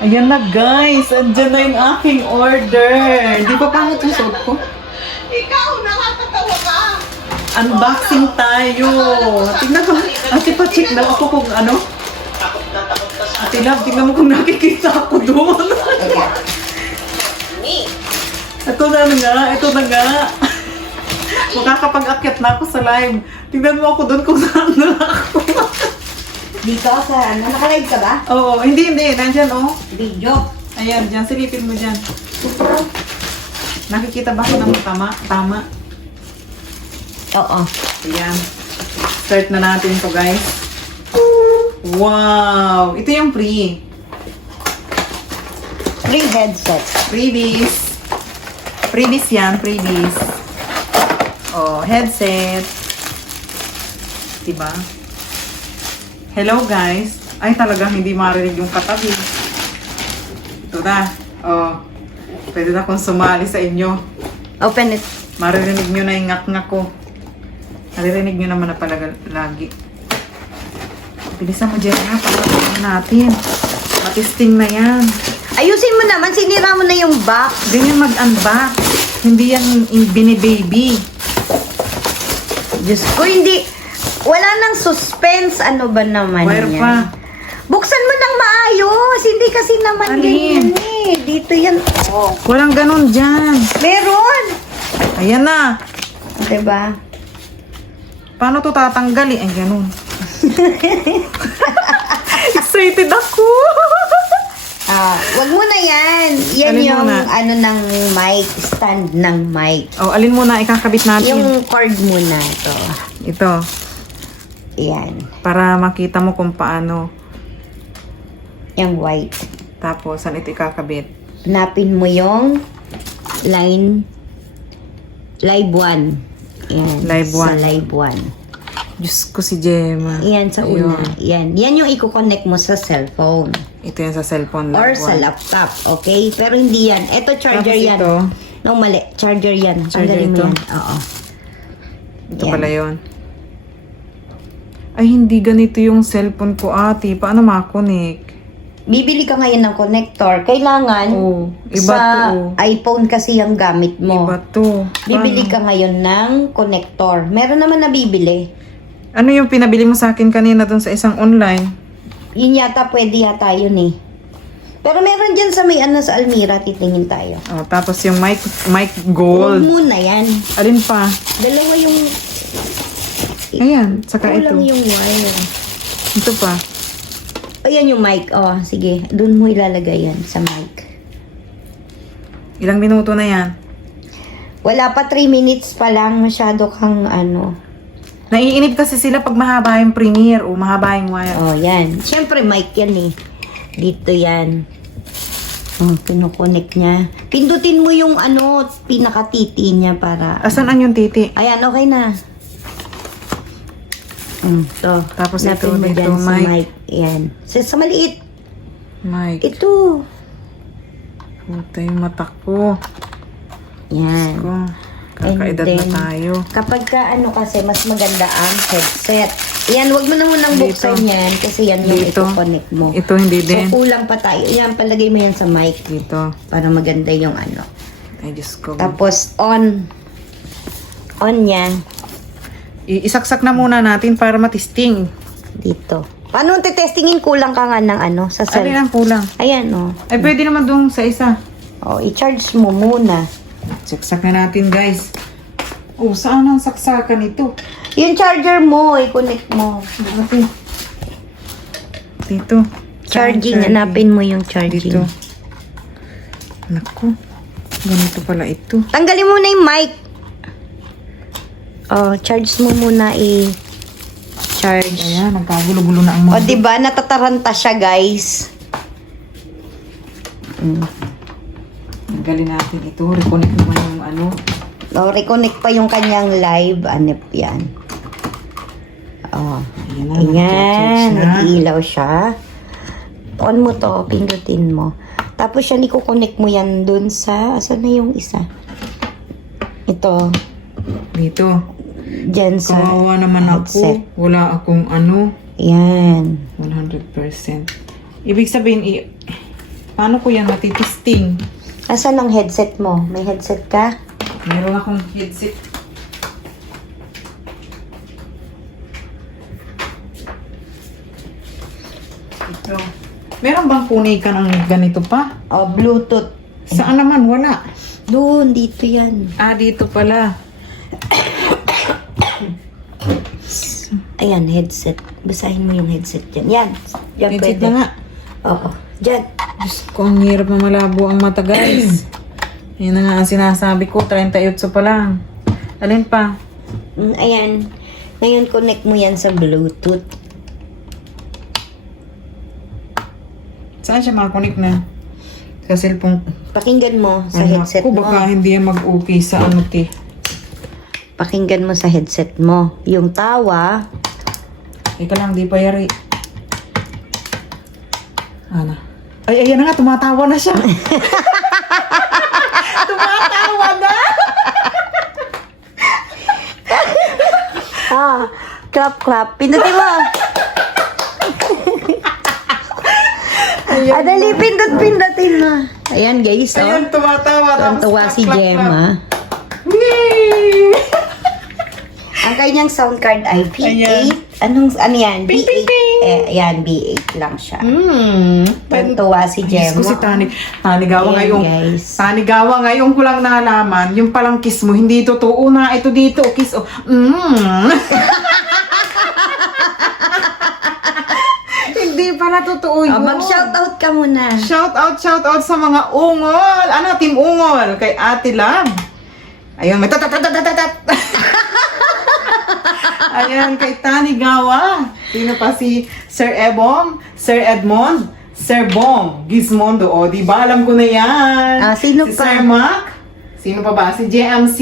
Ayan na guys, andyan na yung aking order. Di ba pangit yung suot ko? Ikaw, nakakatawa ka. Unboxing tayo. Tingnan ko. Ate, pa-check daw ako kung ano. Takot na sa Ate Love, tingnan mo kung nakikita ako doon. ni. Ito na nga, ito na nga. Makakapag-akyat na ako sa live. Tingnan mo ako doon kung saan na ako. Dito sa ano, naka-live ka ba? Oo, hindi. Nandyan, oh. Video. Ayan, dyan. Silipin mo dyan. Nakikita ba ako ng tama? Tama. Oo. Ayan. Start na natin to guys. Wow! Ito yung free. Free headset. Freebies. Freebies yan, freebies. Oh, headset. Diba? Hello guys. Ay talagang hindi marinig yung katabi. Ito na. Oh. Pwede na akong sumali sa inyo. Open it. Maririnig nyo na yung ngak-ngak ko. Naririnig nyo naman na pala lagi. Bilisan mo dyan ha. Pagkakaroon natin. Matisting na yan. Ayusin mo naman, sinira mo na yung box. Ganyan mag-unbox. Hindi yan bini-baby. Diyos ko, hindi. Wala nang suspense. Ano ba naman Wire yan? pa. Buksan mo nang maayos. Hindi kasi naman Alin? ganyan eh. Dito yan. Oh. Walang ganun dyan. Meron. Ayan na. Diba? Paano to tatanggalin? Ay, ganun. Excited ako. Wag mo na yan. Yan Alin yung muna? ano ng mic. Stand ng mic. Oh, alin muna ikakabit natin? Yung cord muna to. Ito. Yan. Para makita mo kung paano. Yung white. Tapos, saan ito ikakabit? Hanapin mo yung line live 1. Yan. Live Sa 1. live 1. Diyos ko si Gemma. Yan sa Ayun. una. Yan. Yan yung i-connect mo sa cellphone. Ito yan sa cellphone. Or live sa one. laptop. Okay? Pero hindi yan. Ito charger Tapos yan. ito. No, mali. Charger yan. Charger Tanggalin mo ito? yan. Oo. Ito Yan. pala yun. Ay, hindi ganito yung cellphone ko, ate. Paano makonek? Bibili ka ngayon ng connector. Kailangan Oh, iba sa to. iPhone kasi yung gamit mo. Iba to. Bibili Paano? ka ngayon ng connector. Meron naman na bibili. Ano yung pinabili mo sa akin kanina dun sa isang online? Yun yata, pwede yata yun eh. Pero meron dyan sa may ano sa Almira, titingin tayo. Oh, tapos yung mic Huwag gold. muna yan. Alin pa? Dalawa yung... Ayan, saka ito. Kulang yung wire. Ito pa. Ayan yung mic. Oh, sige. Doon mo ilalagay yan sa mic. Ilang minuto na yan? Wala pa 3 minutes pa lang. Masyado kang ano. Naiinip kasi sila pag mahaba yung premiere o mahaba yung wire. Oh, yan. Siyempre, mic yan eh. Dito yan. Oh, pinukonek niya. Pindutin mo yung ano, pinakatiti niya para... Asan ang yung titi? Ayan, okay na. To. Tapos ito, Lapin mo dito, dyan sa mic. mic. Ayan. Sa maliit. Mic. Ito. Puta yung mata ko. Yan. Ko. Kakaedad na And then, tayo. Kapag ka ano kasi, mas maganda ang headset. Yan, wag mo na munang Dito. buksan yan kasi yan yung Dito. i-connect mo. Ito hindi So, din. kulang pa tayo. Yan, palagay mo yan sa mic Dito. para maganda yung ano. Ay, Diyos ko. Tapos, on. On yan. Isaksak na muna natin para matisting. Dito. Paano testingin kulang ka nga ng ano, sa Ano cell? lang kulang? Ayan, oh. Ay, pwede naman doon sa isa. Oh, i-charge mo muna. Saksak na natin, guys. Oh, saan ang saksakan ito? Yung charger mo, i-connect mo. Okay. Dito. Charging, Saan hanapin mo yung charging. Dito. Naku. Ganito pala ito. Tanggalin mo na yung mic. Oh, charge mo muna i-charge. Ayan, nagkagulo-gulo na ang O, mundo. diba? Natataranta siya, guys. Tanggalin natin ito. Reconnect naman yung ano. O, reconnect pa yung kanyang live. Anip yan. Oh, Ayan na. ayan. nag-charge na. Nag-iilaw siya. On mo to, pindutin mo. Tapos yan, i-connect mo yan dun sa... Asan na yung isa? Ito. Dito. Dyan sa Kawawa naman headset. ako. Wala akong ano. Yan. 100%. Ibig sabihin, Paano ko yan matitesting? Asan ang headset mo? May headset ka? Meron akong headset. Ito. Meron bang punikan ang ganito pa? Oh, Bluetooth. Saan naman? Wala. Doon, dito yan. Ah, dito pala. Ayan, headset. Basahin mo yung headset dyan. Yan. Yan Headset pwede. na nga. Oo. Dyan. Diyos ko, ang hirap na malabo ang mata, guys. Yan na nga ang sinasabi ko. 38 pa lang. Alin pa? Ayan. Ngayon, connect mo yan sa Bluetooth. Saan siya makakonik na? Sa cellphone. Pakinggan mo sa Ano, headset ako, mo. baka hindi yan mag-okay sa ano, te. Pakinggan mo sa headset mo. Yung tawa, Ika lang, di pa yari. Ano? Ay, ayan na nga, tumatawa na siya. Tumatawa na! clap. Pindutin mo. Dali, pindutin mo. Ayan, guys. Oh. Ayan, tumatawa. Tuwa si Gemma. Whee! Ang kanyang sound card ay P8. Ayan. Ano yan? Ping, B8. ping, ping. Ayan, B8 lang siya. Hmm. Tuwa si Diyos ko, Gemma. si Tanigawa Ayan, ngayong, guys. Tanigawa ngayong ko lang nalaman, yung palang kiss mo, hindi totoo na, ito dito, kiss, oh. Hindi pala totoo yun. Mag-shoutout ka muna. Shout out sa mga ungol. Ano, team ungol, kay Ate Lab. Ayun, may tatatatatatatat. Ayan, kay Tanigawa. Sino pa si Sir Ebong, Sir Edmond, Sir Bong, Gizmondo. O, di ba? Alam ko na yan. Sino si pa? Sir Mac. Sino pa ba? Si JMC.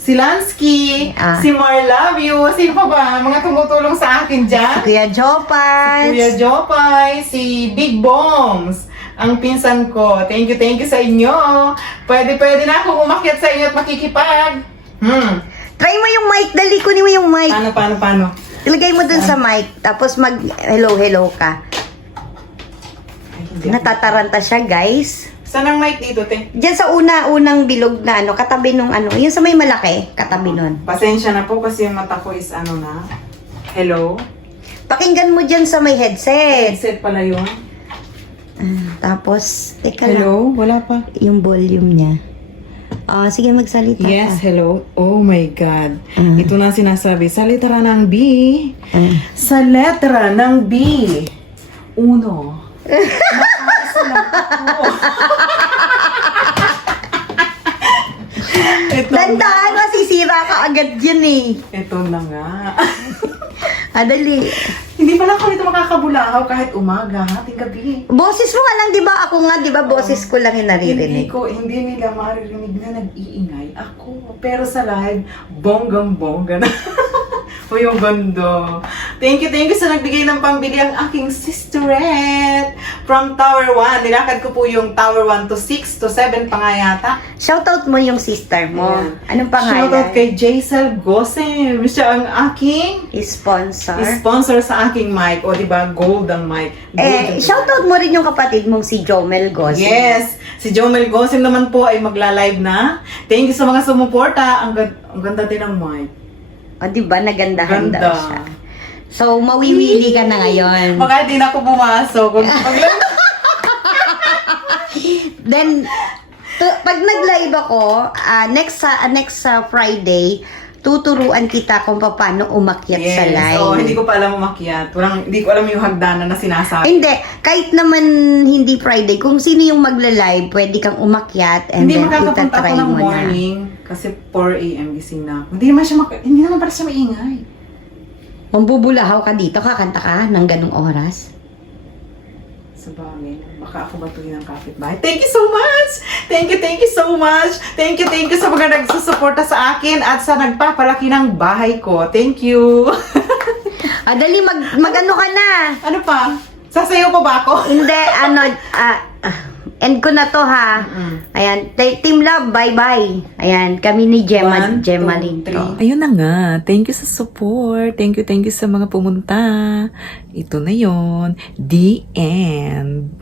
Si Lansky. Si Mar Love You. Sino pa ba? Mga tumutulong sa akin dyan. Kuya Jopaz. Kuya Jopay, si Big Bongs, ang pinsan ko. Thank you sa inyo. Pwede na akong umakyat sa inyo at makikipag. Try mo yung mic. Dali, kunin mo yung mic. Paano? Ilagay mo dun sa mic. Tapos mag-hello ka. Natataranta siya, guys. Saan ang mic dito, te? Diyan sa unang bilog na katabi nung yun sa may malaki, katabi nun. Pasensya na po kasi yung mata ko is na. Hello? Pakinggan mo dyan sa may headset. Headset pala yun. Tapos, teka lang. Hello? Wala pa. Yung volume niya. Sige, magsalita Yes, ka. hello. Oh my God. Ito na sinasabi. Sa letra ng B. Sa letra ng B. Uno. Nakaisa lang ako. Ito Tandaan, masisira ka agad yan eh. Ito na nga. Dali. Hindi pala ako nito makakabulahaw kahit umaga, hating gabi. Boses mo nga lang, di ba? Ako nga, di ba? Boses ko lang yung naririnig. Hindi nila maririnig na nag-iingay ako. Pero sa live, bonggang-bongga na. Uy, yung ganda. Thank you sa nagbigay ng pambili ang aking sisterette. From Tower 1. Nilakad ko po yung Tower 1 to 6 to 7 pa nga yata. Shoutout mo yung sister mo. Ayan. Anong pangalan? Shoutout kay Jaisal Gosem. Siya ang aking Sponsor. sponsor sa aking mic. O, diba? Gold ang mic. Gold ang Shoutout mo rin yung kapatid mong si Jomel Gosem. Yes! Si Jomel Gosem naman po ay magla-live na. Thank you sa mga sumuporta. Ang ganda din ng mic. O, di ba? Nagandahan Ganda. daw siya. So, mawiwili ka na ngayon. Baka di na ako pumasok. Then, pag nag-live ako, next Friday, tuturuan kita kung paano umakyat sa live. So, hindi ko pa alam umakyat. Hindi ko alam yung hagdanan na sinasabi. Hindi, kahit naman hindi Friday, kung sino yung magla-live, pwede kang umakyat and Hindi then makakapunta ako itatry ng mo na. morning kasi 4 a.m. gising na ako. Hindi naman para siya maingay. Mambubulahaw ka dito, kakanta ka ng ganong oras. Sa bagay, baka ako batuhin ng kapitbahay. Thank you so much! Thank you so much! Thank you sa mga nagsusuporta sa akin at sa nagpapalaki ng bahay ko. Thank you! Dali, mag-ano ka na. Ano pa? Sasayaw pa ba ako? Hindi, end ko na to ha. Ayan, Team Love, bye-bye. Ayan, kami ni Gemma 1, 2, Linto. 3. Ayun na nga. Thank you sa support. Thank you sa mga pumunta. Ito na yon. The end.